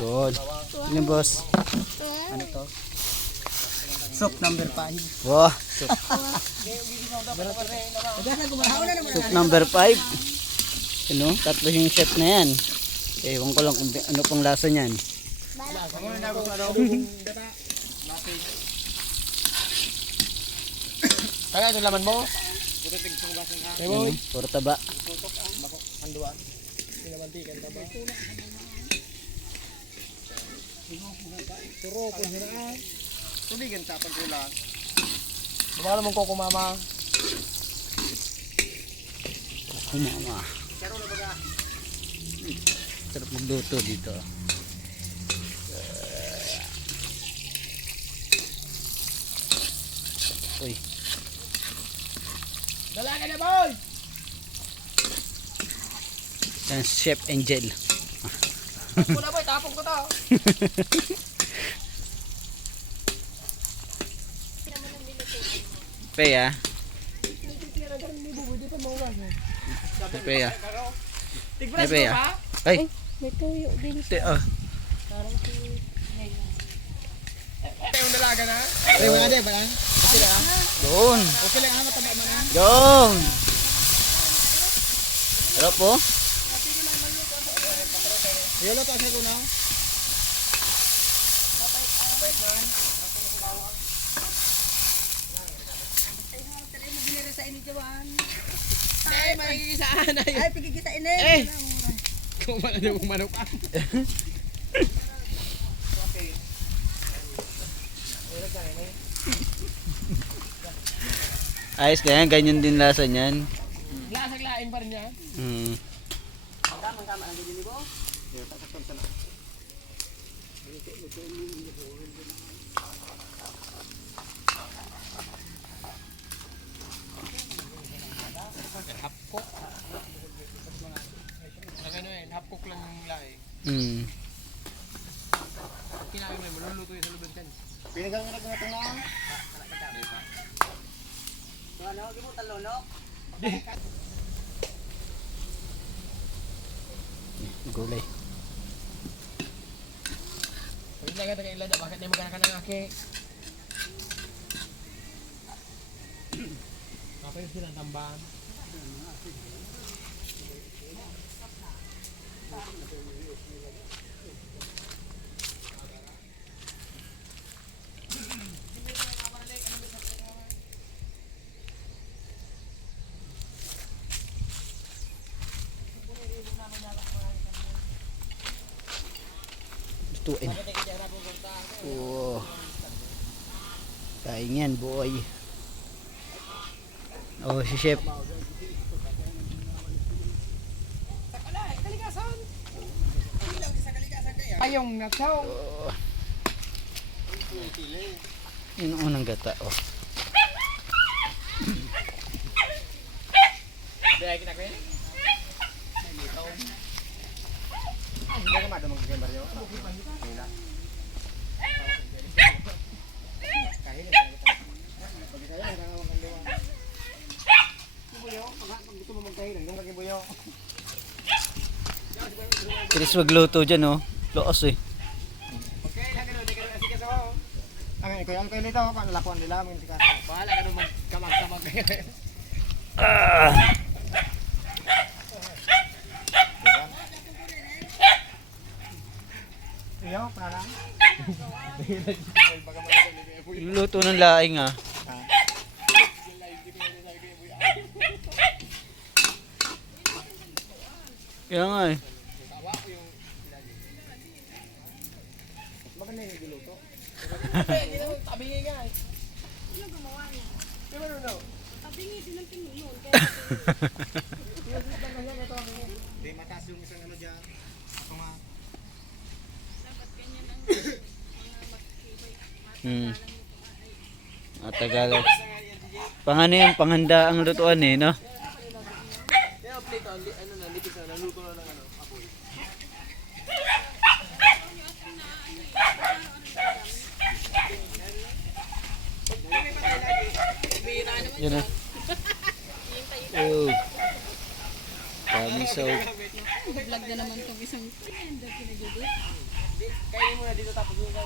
Good. Ano boss? Ano to? Soup number 5. Wow. Soup number 5. Ano? Tatlo yung chef na yan. Ewan ko lang kung ano pang lasa niyan. Kaya ito laman mo? Ano? Puro taba. Tuligan tapang ko lang. Baka naman ko kumama. Kumama. Sarap magluto dito. Uy. Dalaga na boy! Yan, Chef Angel. Muna boy, tapong ko to. Pay ah. Pay ah. Tigpras Pay mo ah. pa? Ay. May tuyo din Te, siya. ah. Parang Yung dalaga na? Ay, wala din, wala. Okay lang. Doon. Okay lang, mataba mo na. Doon. Sarap po. Yolo to sa kuno. Ay, makikisahan na yun. ay, pigigisa ini. Eh! Kung wala na mong manok ah. Ayos na yan. Ganyan din lasa niyan. Lasang laing pa rin yan. Hmm. Tama ang gini ko. Hapkok. Ano yun, hapkok lang yung laing. Hmm. Kinain mo, maluluto yun sa lubad yan. Pinagang na ito na. So ano, mo talonok. Gulay. Wait lang ka ilada, bakit di magkana ka ng aki? Kapayos din ang tambahan. Lutuin. Oh. Kain yan, boy. Oh, si Chef. Ayong nataw. Oh. Yung unang gata, oh. Dahil kita ko yun. Hindi ka madamang gamer yun. Chris magluto dyan, oh. Loos eh. Okay, lang ganun, di ganun asikaso. Ang ikaw yung kayo nito, panlapuan nila, mga asikaso. Bahala ka nung magkamag-kamag kayo. Ah. Iyo, para. Luto ng laing, ah. Kaya nga eh. Maganda yung giluto. Tabingi nga eh. Ano gumawa niya? Di ba no? Tabingi din ang pinunon. Di mataas yung isang ano dyan. Ako nga. Dapat ganyan ang mga makikibay. Hmm. At Tagalog. Pangano yung panghanda ang lutuan eh, no? Kaya plate ano na, litis na, naluto na ng ano, apoy. Yan na. Oh. Daming soap. Vlog na naman itong isang friend. Pinagdudot. Kainin muna dito tapos yung daw.